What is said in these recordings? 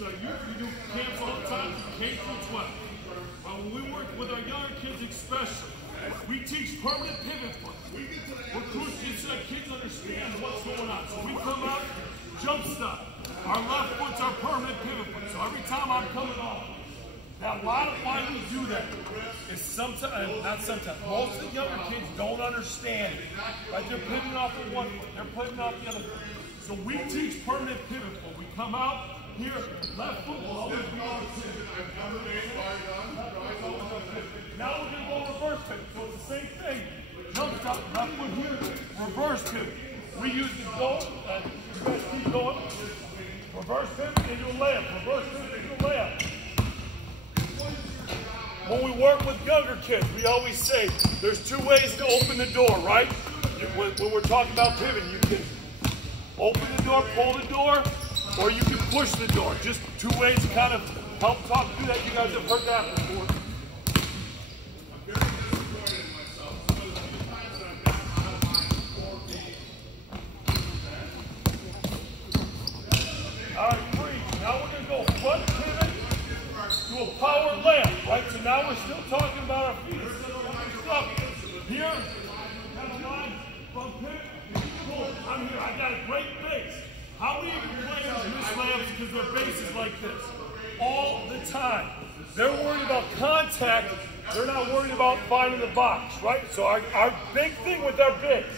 teach our youth. We do camps all the time, K through 12. When we work with our younger kids especially, we teach permanent pivot foot. We're crucial so that kids understand what's going on. So we come out, jump stop. Our left foot's our permanent pivot foot. So every time I'm coming off, now a lot of why we do that is sometimes, not sometimes, most of the younger kids don't understand it. Right? They're pivoting off of one foot, they're putting off the other foot. So we teach permanent pivot foot. We come out here, left foot will always be on the pivot. Now we're going to go reverse pivot. So it's the same thing. Jump stop, left foot here, reverse pivot. We use the go, you guys keep going. Reverse pivot into a layup. Reverse pivot into a layup. When we work with younger kids, we always say there's two ways to open the door, right? When we're talking about pivoting, you can open the door, pull the door, or you can push the door. Just two ways to kind of help talk through that. You guys have heard that before. All right, free. Now we're going to go front pivot to a power layup, right? So now we're still talking about our feet. Stuff here, kind of line, front pivot, pull. I'm here. I got a great base. How many players miss layups because their base is like this? All the time. They're worried about contact. They're not worried about finding the box, right? So our big thing with our bigs,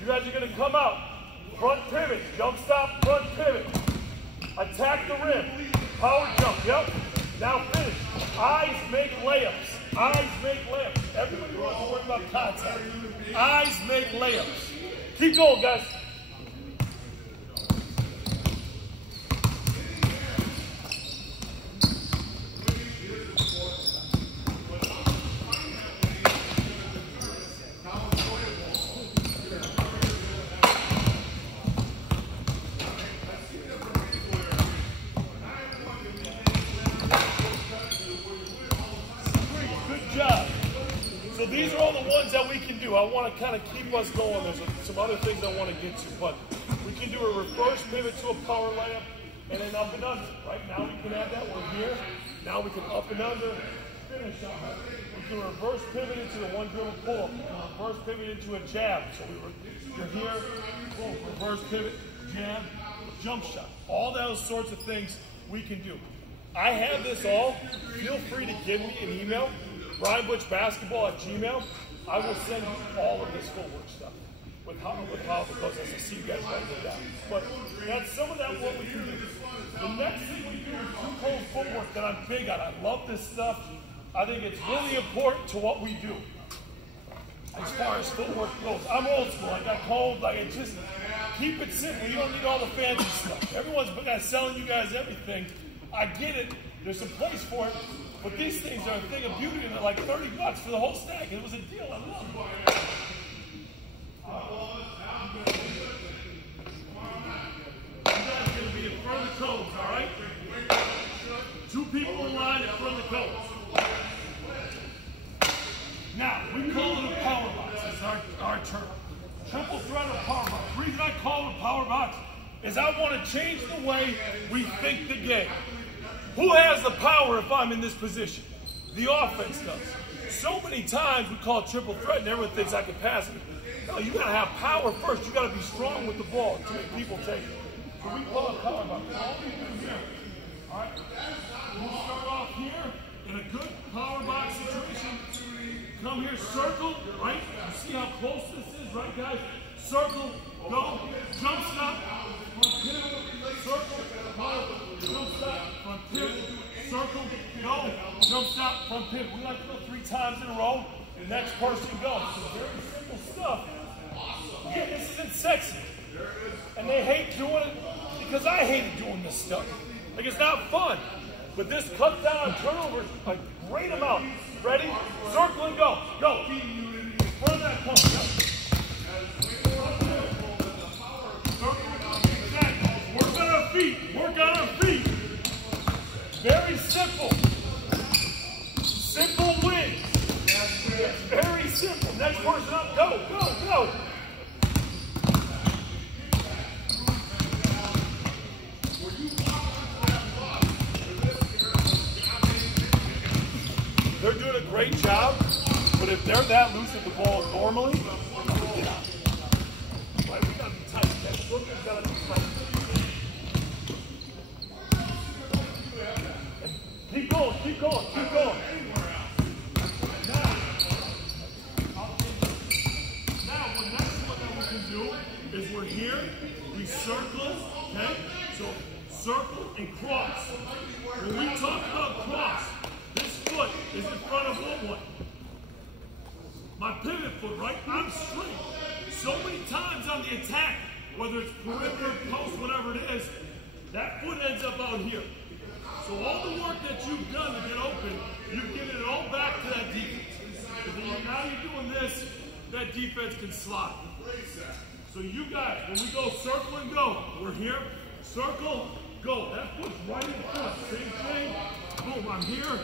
you guys are going to come out, front pivot, jump stop, front pivot. Attack the rim. Power jump. Yep. Now finish. Eyes make layups. Eyes make layups. Everybody wants to worry about contact. Eyes make layups. Keep going, guys. So these are all the ones that we can do. I want to kind of keep us going. There's some other things I want to get to, but we can do a reverse pivot to a power layup and then up and under. Right now we can have that. We're here. Now we can up and under, finish on it. We can reverse pivot into the one dribble pull up. We can reverse pivot into a jab. So you're here, boom, reverse pivot, jab, jump shot. All those sorts of things we can do. I have this all. Feel free to give me an email. BrianButchBasketball@gmail. I will send you all of this footwork stuff with how because as I see you guys writing it down. But that's some of that what we can do. The next thing we do is two-pole footwork that I'm big on. I love this stuff. I think it's really important to what we do. As far as footwork goes, I'm old school. I got cold. Like just keep it simple. You don't need all the fancy stuff. Everyone's selling you guys everything. I get it. There's a place for it. But these things are a thing of beauty, and they're like $30 for the whole stack. It was a deal. I love it. You guys are going to be in front of the cones, all right? Two people in line in front of the cones. Now, we call it a power box. That's our term. Triple threat or power box. The reason I call it a power box is I want to change the way we think the game. Who has the power if I'm in this position? The offense does. So many times we call it triple threat and everyone thinks I can pass it. No, you got to have power first. You got to be strong with the ball to make people take it. So we call it power box. All we do here. All right? We'll start off here in a good power box situation. Come here, circle, right? You see how close this is, right, guys? Circle, go, jump stop, front pivot, circle, go, jump stop, front pivot, circle, go, jump stop, front pivot. We like to go 3 times in a row, and the next person goes. So very simple stuff. Yeah, this isn't sexy. And they hate doing it because I hate doing this stuff. Like, it's not fun. But this cuts down on turnovers a great amount. Ready? Circle and go. Go. In front of that cone. Work on our feet. Work on our feet. Very simple. Simple wins. Very simple. Next person up. Go, go, go. a great job, but if they're that loose at the ball normally, get out. Right, we gotta be tight. That footwork's gotta be tight. Keep going, keep going, keep going. Now, what next one that we can do is we're here, we circle, okay? So circle and cross. When we talk about cross, this foot is in front of what? My pivot foot, right? I'm straight. So many times on the attack, whether it's perimeter, post, whatever it is, that foot ends up out here. So all the work that you've done to get open, you've given it all back to that defense. Because now you're doing this, that defense can slide. So you guys, when we go circle and go, we're here, circle, go. That foot's right in front. Same thing. Boom, I'm here.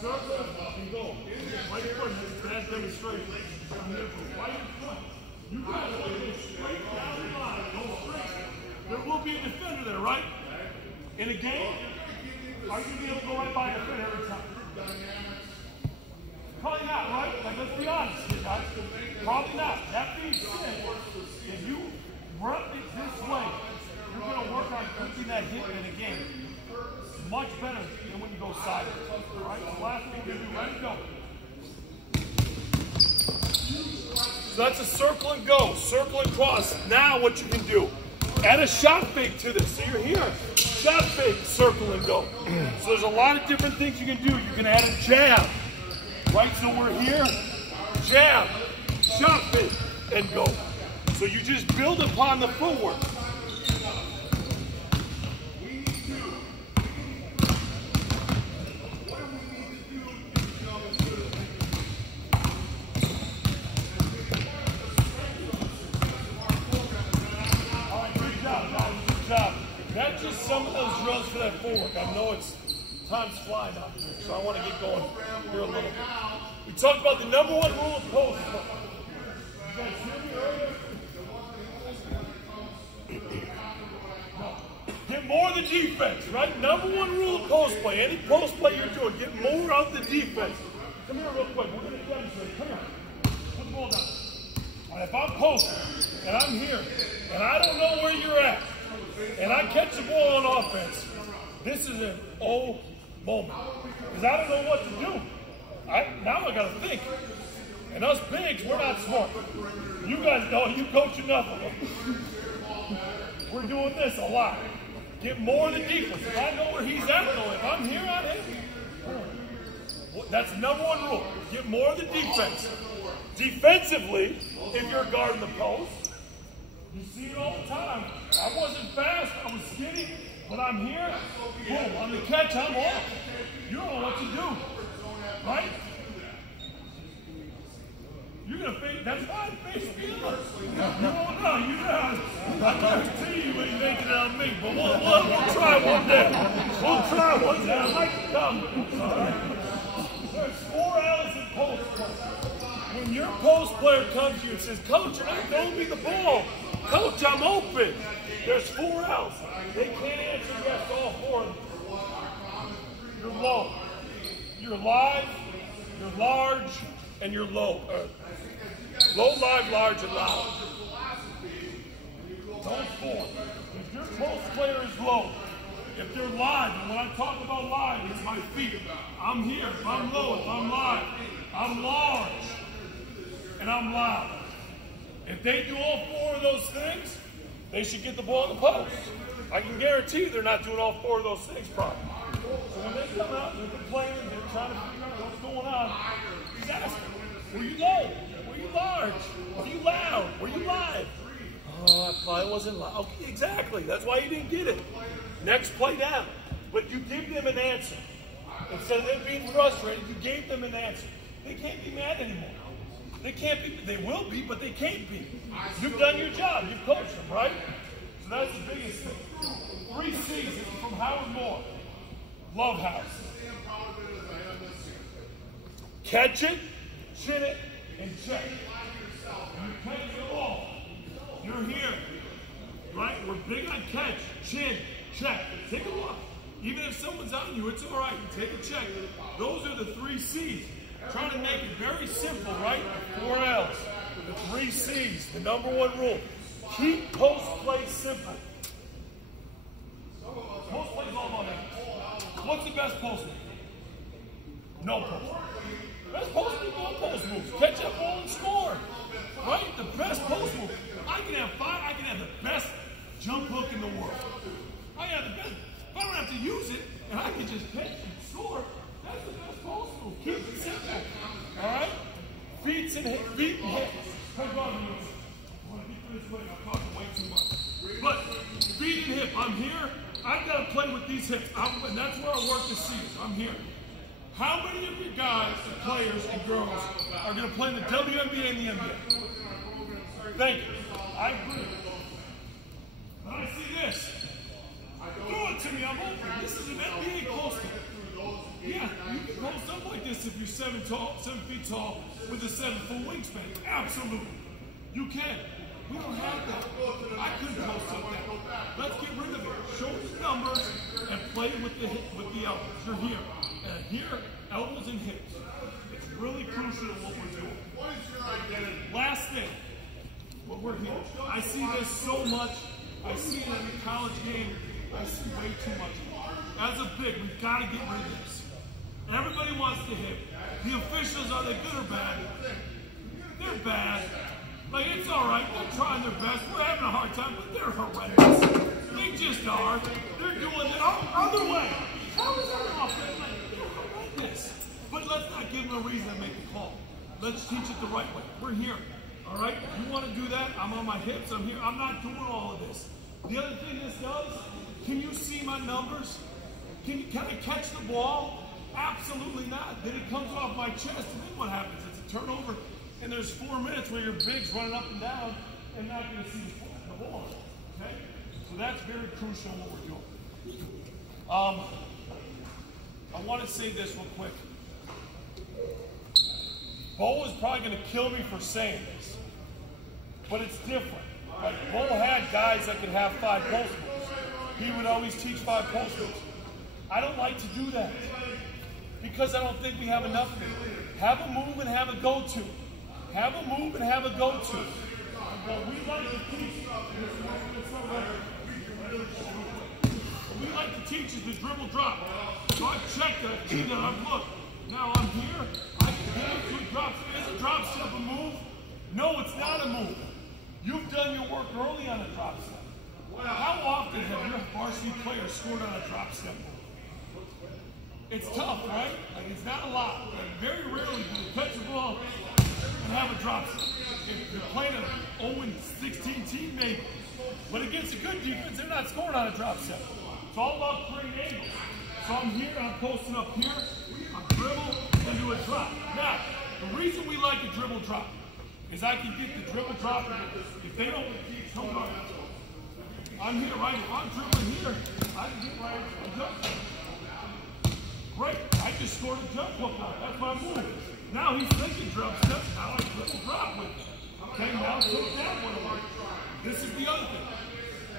Circle and go. Right in front. This is a bad demonstration. I'm here for right in front. You guys want to go straight down the line. Go straight. There will be a defender there, right? In a game, are you going to be able to go right by a defender every time? Probably not, right? Like, let's be honest here, guys. Probably not. That being said, if you run it this way, you're going to work on keeping that hit in a game much better than when you go sideways. All right, so last thing we're going to do, ready, go. So that's a circle and go, circle and cross. Now what you can do, add a shot fake to this. So you're here, shot fake, circle and go. So there's a lot of different things you can do. You can add a jab, right? So we're here, jab, shot fake, and go. So you just build upon the footwork. That's just some of those drills for that footwork. I know it's time's flying out here, so I want to get going here a little bit. We talked about the number one rule of post play. You guys hear me earlier? Get more of the defense, right? Number one rule of post play. Any post play you're doing, get more of the defense. Come here real quick. We're going to demonstrate. Come here. Put the ball down. All right, if I'm posting and I'm here and I don't know where you're at, and I catch the ball on offense, this is an oh moment. Because I don't know what to do. Now I got to think. And us bigs, we're not smart. You guys know, you coach enough of them. We're doing this a lot. Get more of the defense. If I know where he's at, though, if I'm here on him, that's the number one rule. Get more of the defense. Defensively, if you're guarding the post, you see it all the time. I wasn't fast, I was skinny, but I'm here. Boom, on the catch, I'm off. You don't know what to do, right? You're going to face, that's why I face me up. You won't know, you know. I guarantee you ain't making it on me, but we'll try one day. We'll try one day. I like to come. All right? There's 4 hours in post play. When your post player comes to you and says, Coach, you're not throwing me the ball. Coach, I'm open. There's 4 outs. They can't answer yes to all 4 of them. You're low. You're live, you're large, and you're low. Low, live, large, and loud. Those 4. If your post player is low, if they're live, and when I talk about live, it's my feet. I'm here. If I'm low, if I'm live, I'm large, and I'm loud. If they do all 4 of those things, they should get the ball in the post. I can guarantee you they're not doing all 4 of those things properly. So when they come out and they're complaining, they're trying to figure out what's going on, just ask them, were you low? Were you large? Were you loud? Were you live? Oh, I probably wasn't loud. Okay, exactly. That's why you didn't get it. Next play down. But you give them an answer. Instead of them being frustrated, you gave them an answer. They can't be mad anymore. They can't be, they will be, but they can't be. You've done your job. You've coached them, right? So that's the biggest thing. 3 seasons from Howard Moore. Love House. Catch it, chin it, and check. You catch the ball. You're here, right? We're big on catch, chin, check. Take a look. Even if someone's on you, it's all right. Take a check. Those are the 3 C's. Trying to make it very simple, right? The 4 L's. The 3 C's. The #1 rule. Keep post play simple. Post play is all about that. What's the best post move? No post move. Best post move, no post moves. Catch that ball and score. Right? The best post move. I can have the best jump hook in the world. I can have the best. If I don't have to use it, and I can just catch and score, that's the best post move. Keep it simple. All right? Feet and hips. Come on, I want to be this way. I'm talking way too much. But feet and hip. I'm here. I've got to play with these hips. And that's where I work the C's. I'm here. How many of you guys, players and girls, are going to play in the WNBA and the NBA? Thank you. I agree. When I see this, throw it to me. I'm open. This is an NBA poster. Yeah, you can post up like this if you're 7 feet tall with a 7-foot wingspan. Absolutely. You can. We don't have that. I couldn't post up that. Let's get rid of it. Show the numbers and play with the elbows. You're here. And here, elbows and hips. It's really crucial what we're doing. Last thing. What we're here. I see this so much. I see it in the college game. I see way too much. As a big, we've got to get rid of this. Everybody wants to hit. The officials, are they good or bad? They're bad. Like, it's all right. They're trying their best. We're having a hard time, but they're horrendous. They just are. They're doing the other way. How is that off? Like, they're horrendous. But let's not give them a reason to make a call. Let's teach it the right way. We're here. All right? If you want to do that, I'm on my hips. I'm here. I'm not doing all of this. The other thing this does, can you see my numbers? Can I catch the ball? Absolutely not. Then it comes off my chest, and then what happens? It's a turnover, and there's 4 minutes where your big's running up and down and not going to see the ball. Okay? So that's very crucial in what we're doing. I want to say this real quick. Bo is probably going to kill me for saying this, but it's different. Like, Bo had guys that could have 5 post moves. He would always teach 5 post moves. I don't like to do that because I don't think we have enough of it. Have a move and have a go-to. Have a move and have a go-to. What we like to teach, is the dribble drop. So I checked that, and I've looked. Now I'm here. I can get into a drop. Is a drop step a move? No, it's not a move. You've done your work early on a drop step. How often have your varsity players scored on a drop step move? It's tough, right? Like, it's not a lot. Like, very rarely do you catch the ball and have a drop step. If you're playing an 0-16 team, maybe. But against a good defense, they're not scoring on a drop step. It's all about creating angles. So I'm here, I'm posting up here, I'm dribble, and do a drop. Now, the reason we like a dribble drop is I can get the dribble drop. If they don't come on, I'm here, right? If I'm dribbling here, I can get right into a jump. Great, I just scored a jump hook out. That's my move. Now he's thinking drop steps, now I dribble drop with him. Okay, now take that one away. This is the other thing.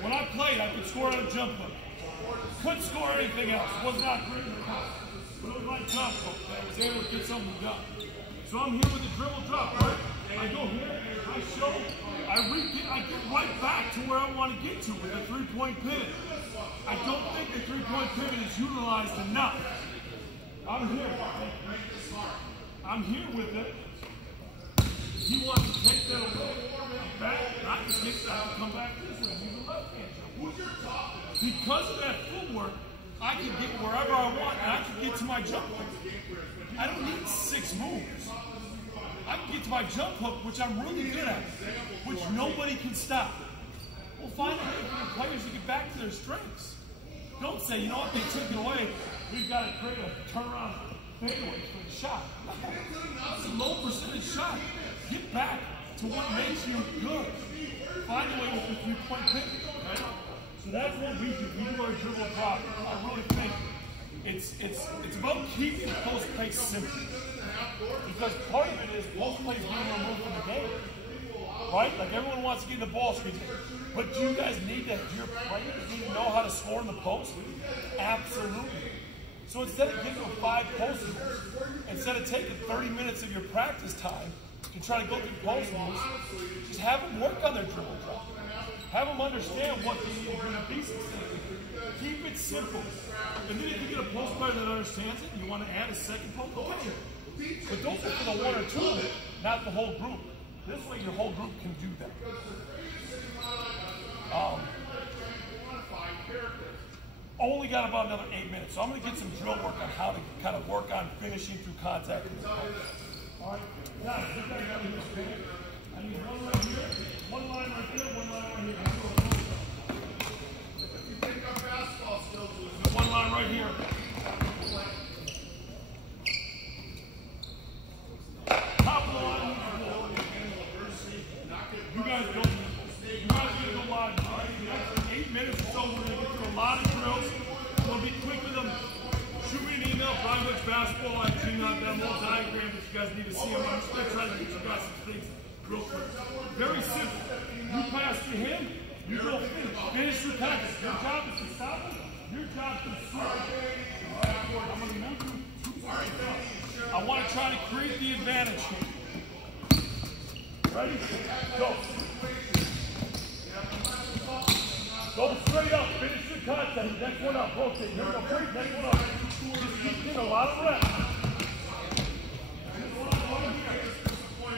When I played, I could score on a jump hook. Couldn't score anything else. Was not great in the house. But it was my jump hook that was able to get something done. So I'm here with the dribble drop, right? I go here, I show, I get right back to where I want to get to with the three-point pivot. I don't think the three-point pivot is utilized enough. I'm here. I'm here with it. He wants to take that away. I'm back, and I can get that and come back this way. Use the left hand jump. Because of that footwork, I can get wherever I want, and I can get to my jump hook. I don't need 6 moves. I can get to my jump hook, which I'm really good at, which nobody can stop. We'll find a way for the players to get back to their strengths. Don't say, you know what, they took it away. We've got to create a turnaround fadeaway for the shot. That's a low percentage shot. Get back to what makes you good. Find a way with the three-point pivot, right? So that's what we do. We do our dribble drop. I really think it's about keeping the post play simple. Because part of it is post plays being removed from the game. right? Like everyone wants to get in the ball screen. But do you guys need to, do your players need to know how to score in the post? Absolutely. So instead of giving them 5 post moves, instead of taking 30 minutes of your practice time to try to go through post moves, just have them work on their dribble drop. Have them understand what they need to do to be successful. Keep it simple. And then if you get a post player that understands it and you want to add a second post, okay. But those are for the 1 or 2, not the whole group. This way your whole group can do that. Only got about another 8 minutes, so I'm going to get some drill work on how to kind of work on finishing through contact. All right, now, get that out of this page. I need one right here, one line right there, one line right here. If you think our basketball skills, one line right here. Top of the line. You guys go. You guys are going to go live. All right, 8 minutes or so. We're going to get through a lot of drills. We'll be quick with them. Shoot me an email, ButchBasketball@gmail.com. Little diagram that you guys need to see. I'm just going to try to get you guys some things real quick. Very simple. You pass to him, you go finish. Finish your package. Your job is to stop it. Your job is to stop it. I'm going to move you 2 seconds. I want to try to create the advantage here. Ready? Go. Go straight up. Finish your contact. Next one up. Rotate. Here we go. Break. Next one up. Just keep getting a lot of reps.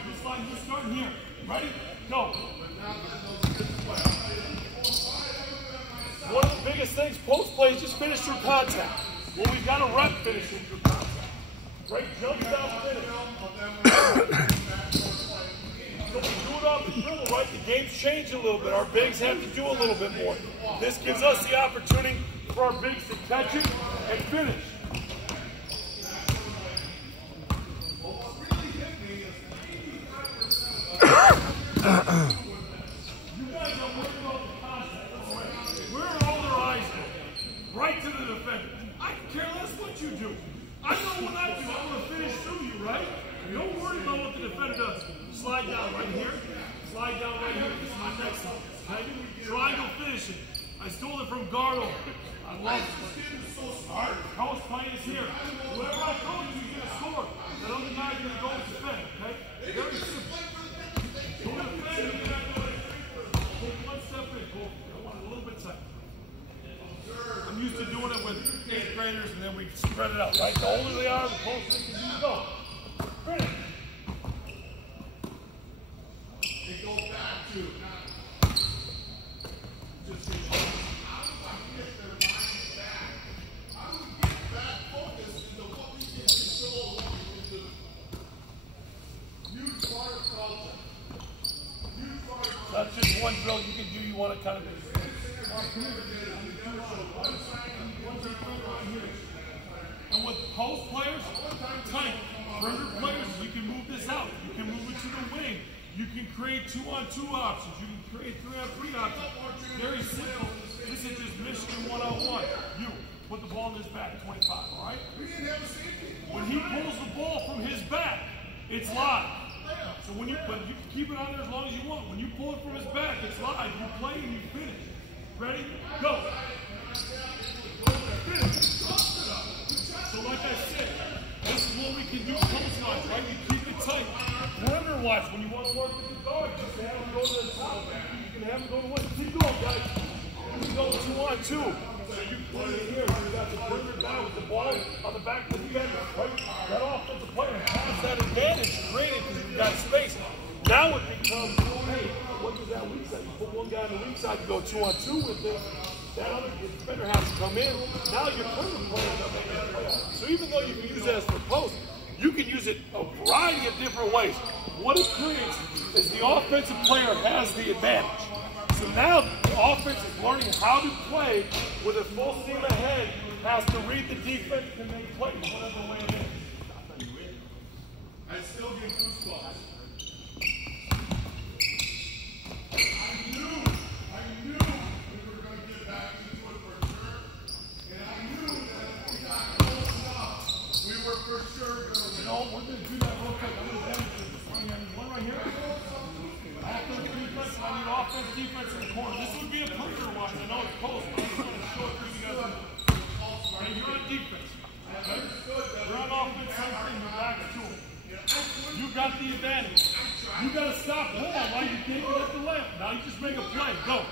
This line, you're starting here. Ready? Go. One of the biggest things post play is just finish through contact. Well, we've got to rep finishing through contact. Great jump down finish. So we do it off the dribble, right? The game's changed a little bit. Our bigs have to do a little bit more. This gives us the opportunity for our bigs to catch it and finish. You guys are working on the concept. Where are all their eyes at? Right to the defender. I care less what you do. I know what I do. I'm going to finish through you, right? Don't worry about what the defender does. Slide down right here. Slide down right here. This is my next one. Okay? Triangle finishing. I stole it from Gardo. I love it. All right, coach play is here. Whoever I told you, you're going to score. That other guy's going to go and defend. Okay? Very simple. Go to defend. Take one step in. I want it a little bit tight. I'm used to doing it with 8th graders, and then we spread it out, right? The older they are, the closer they can go. Finish. it goes back to just get their minds back. How do we get back focused into what we can control, what we can do? Huge part of culture. Huge part of culture. That's just one drill you can do. You want to kind of do. And with post players, tight. Perimeter players, you can move this out. You can move it to the wing. You can create 2-on-2 options. You can create 3-on-3 options. Very simple. This is just Michigan 1-on-1. You put the ball in his back, 25, all right? When he pulls the ball from his back, it's live. So when you can keep it on there as long as you want. When you pull it from his back, it's live. You play and you finish. Ready? Go. Finish. So like I said, this is what we can do post-wise, right? We keep it tight. Perimeter-wise, when you want to work with the guard, just have them go to the top. You can have them go to one. Keep going, guys. You can go 2-on-2. So you put it here. You got the perimeter guy with the ball on the back of the defender, right? That offensive player has that advantage created because you've got space. Now it becomes, hey, what does that weak side? You put one guy on the weak side, you go 2-on-2 with it. That other defender has to come in. Now your perimeter players are making a play. So even though you can use it as for post, you can use it a variety of different ways. What it creates is the offensive player has the advantage. So now the offense is learning how to play with a full steam ahead, has to read the defense and make plays whatever way it is. I still get goosebumps. I knew we were going to get back into it for sure. And I knew that if we got close enough, we were for sure going to win. You know, we're going to do that real quick. I'm going to demonstrate this. One right here. After You got to stop ball, right? You can't get at the left. Now you just make a play. Go.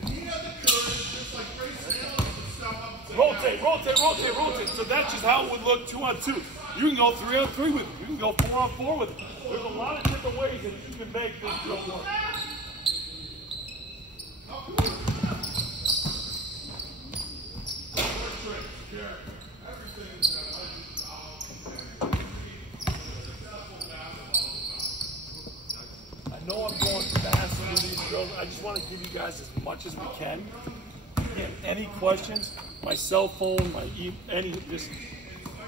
And he had the courage, just like Grace Sales, to step up and Rotate, rotate, rotate, rotate. So that's just how it would look 2-on-2. You can go 3-on-3 with it. You can go 4-on-4 with it. There's a lot of different ways that you can make this drill work. I know I'm going fast into these drills. I just want to give you guys as much as we can. Again, any questions, my cell phone, just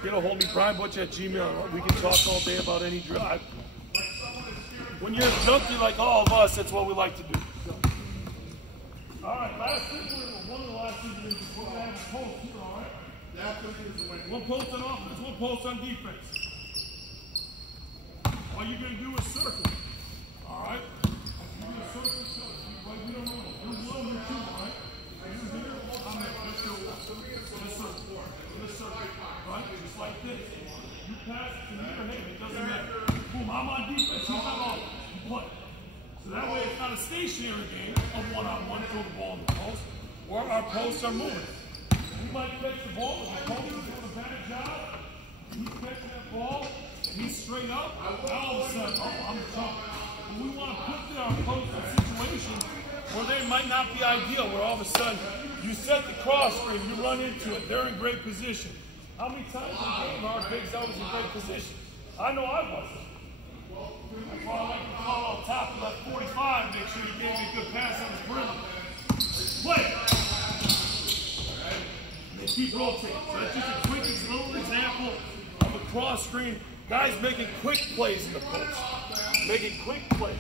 get a hold of me, Butch at Gmail. We can talk all day about any drill. When you're a junkie like all of us, that's what we like to do. All right, last thing, one of the last things we're going to have a post here, all right? One post on offense, one post on defense. All you're going to do is circle. All right? You're going to circle. Like we don't know. There's one, there's two, all right? You're here, I'm at this circle. This circle. Right? Just like this. You pass to here, hey, it doesn't matter. Boom, I'm on defense, he's on offense. You play. So that way it's not a stationary game of one-on-one, throw the ball in the post, or our posts are moving. We might catch the ball, but the post is doing a better job. He's catching that ball, and he's straight up. Now all of a sudden, oh, I'm jumping. But we want to put our post in situations where they might not be ideal, where all of a sudden you set the cross screen, you run into it, they're in great position. How many times in the game are Biggs always in great position? I know I wasn't. That's why I like to call on top of that 45, make sure you gave me a good pass on his brilliant. Play! And they keep rotating. So that's just a quick little example of a cross screen. Guys making quick plays in the post. Making quick plays.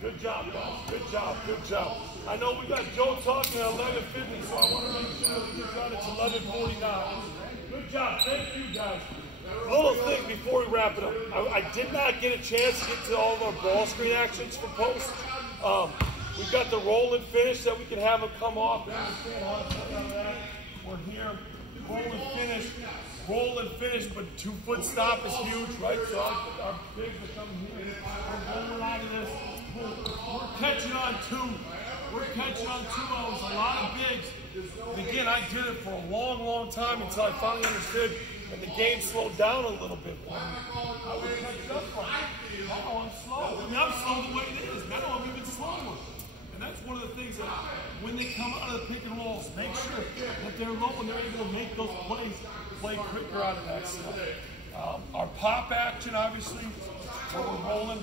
Good job, guys. Good job. Good job. I know we got Joe talking at 11:50, so I want to make sure that we've got it to 11:49. Good job. Thank you, guys. Little thing before we wrap it up. I did not get a chance to get to all of our ball screen actions for post. We've got the roll and finish that we can have them come off. We're here. Roll and finish, but 2-foot stop is huge, right? So our bigs are coming here. We're rolling out of this. We're catching on two. We're catching on 2-0s, a lot of bigs. And again, I did it for a long, long time until I finally understood, and the game slowed down a little bit. I would catch up from it. Oh, I'm slow. I mean, I'm slow the way it is. Now I'm even slower. And that's one of the things that when they come out of the pick and rolls, make sure that they're low and they're able to make those plays, play quicker out of that stuff. Our pop action, obviously, where we're rolling.